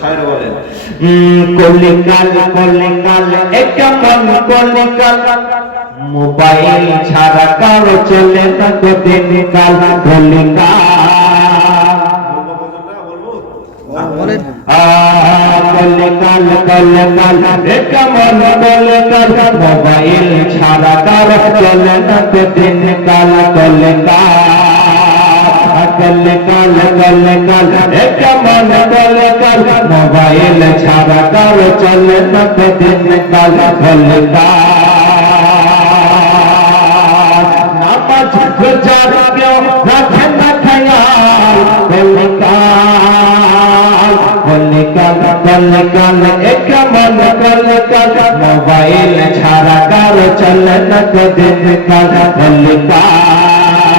Side বলেন। কলিকাল কলিকাল কেমন কলিকাল mobile ছাড়া কারও চলে না তো দিন কাল কলিকাল কলিকাল কেমন কলিকাল মোবাইল ছাড়া কারও চলে না তো দিন কাল কলিকাল কলিকাল কলিকাল কেমন মোবাইল ছাড়া কারও চলে না তো দিন কাল কলিকাল নামাজ গুজার কেউ রাখে না খেয়াল কলিকাল কলিকাল কলিকাল এক মন কলিকাল মোবাইল ছাড়া কারও চলে না তো দিন কাল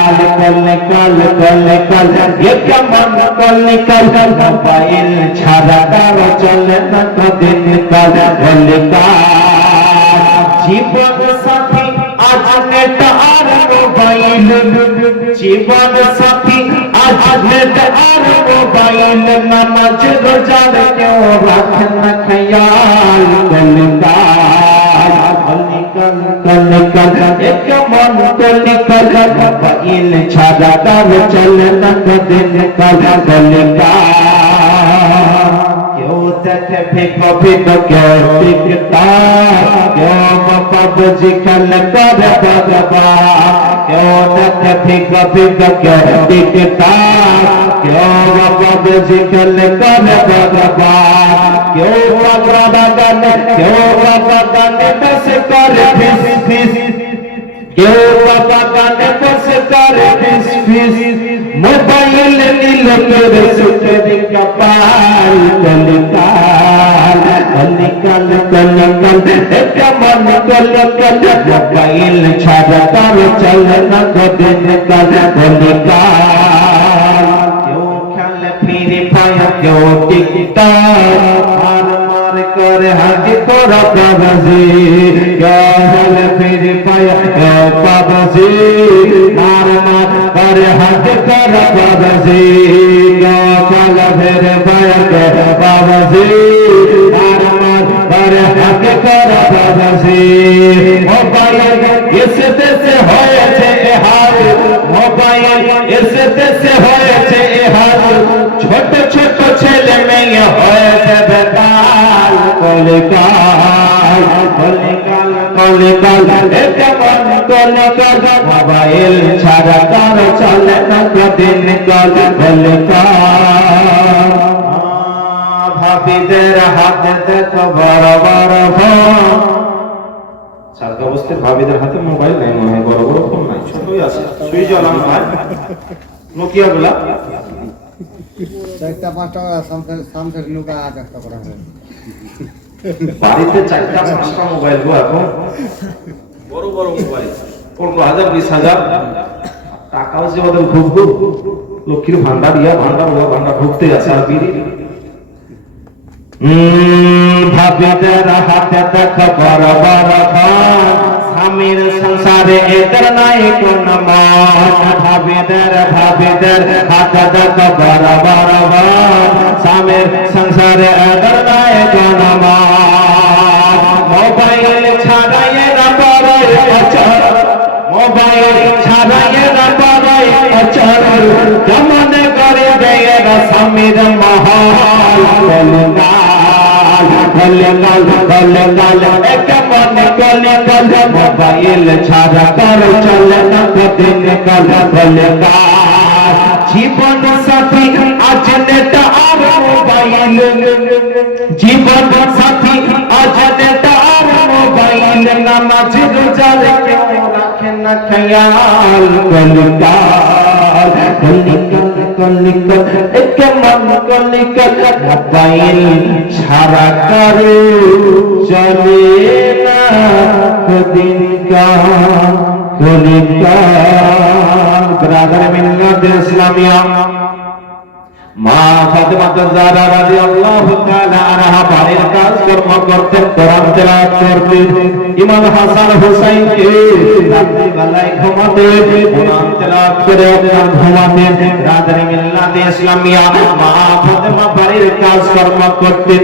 কলিকাল কলিকাল কলিকাল এক মন কলিকাল মোবাইল ছাড়া কারও চলে না তো দিন কাল কলিকাল জীবন সাথী আজ নেট আর মোবাইল জীবন সাথী আজ নেট আর মোবাইল নামাজ রোজার কেউ রাখে না খেয়াল কলিকাল কলিকাল কলিকাল এক মন কলিকাল মোবাইল ছাড়া তার চলে না দিন কাল কলিকাল কেউ দেখে ফিক ফিক কেউ টিকটা কেউ পাবজি খেল করে বাবা কেউ দেখে ফিক ফিক কেউ টিকটা কেউ পাবজি খেল করে বাবা কেউ পাগলা বাগানে কেউ বাগানে বসে করে ফিস ফিস কেউ বাবা গানে বসে করে ফিস ফিস মোবাইল নীল করে সুখের কপাল কলিকাল কলিকাল কলিকাল কেমন কলিকাল মোবাইল ছাড়া তার চলে না দিন কাল কলিকাল কেউ খেলে ফিরে পায় কেউ টিকটক মার মার করে হাজি তোরা পাবাজি কেবল ফিরে পায় কেউ পাবাজি মার মার করে হাজি তোরা পাবাজি কেবল ফিরে পায় কেউ পাবাজি মার মার করে হাজি তোরা পাবাজি মোবাইল এসে দেশে হয়েছে এ হাল। মোবাইল এসে দেশে হয়েছে এ হাল। ছোট ছোট ছেলে মেয়ে হয়েছে বেকার কলিকাল কলিকাল কলিকাল। এটা কলিকাল মোবাইল ছাড়া কার চলে না দিন কাল, কলিকাল। ভাবিদের হাতে দেখো বড় বড় ফোন সারকা অবস্থায় ভাবিদের হাতে মোবাইল নাই মনে হয় বড় বড় ফোন নাই। ছোটই আছে আলাম নাই নোকিয়া গুলা। চারটা পাঁচটা নৌকা চেষ্টা করা হয় বাড়িতে চারটা পাঁচটা মোবাইল গো এখন। বড় বড় মোবাইল। পনেরো হাজার বিশ হাজার। টাকাও যে ওদের খুব খুব লক্ষ্মীর ভান্ডার ইয়া ভান্ডার ওয়া ভান্ডার ঢুকতে আছে আর বিড়ি। ভাবিদের হাতে দেখো ফোন স্বামীর সংসারে এদের নাই কোন মন ভাবিদের ভাবিদের হাতে দেখো ফোন স্বামীর সংসারে এদের নাই কোন মন মোবাইল ছাড়াই না পড়ে অচল। মোবাইল ছাড়াই না পড়ে অচল। কেমন করে দেয় স্বামীর মহল। কলকাল কলকাল কলকাল এক মন কলকাল মোবাইল ছাড়া কর চলে না দিন কাল কলকাল জীবন সাথী আজ নেতা আর মোবাইল জীবন সাথী আজ নেতা আর মোবাইল নামাজ রোজার কেউ রাখে না খেয়াল কলিকাল কেমন মন কলিকাল মোবাইল ছাড়া কারও চলে না দিন কাল কলিকাল ব্রাদার মিল্লাত ইসলামিয়া মা ফাতেমা জাহরা রাদিয়াল্লাহু তাআলা আনহা বাড়ির কাজ কর্ম করতেন, কোরআন তেলাওয়াত করতেন। ইমাম হাসান হুসাইনকে রাত্রি বেলায় ঘুমাতে কোরআন তেলাওয়াত করে আপনার মিল্লাতে ইসলামিয়া মা ফাতেমা বাড়ির কাজ কর্ম করতেন।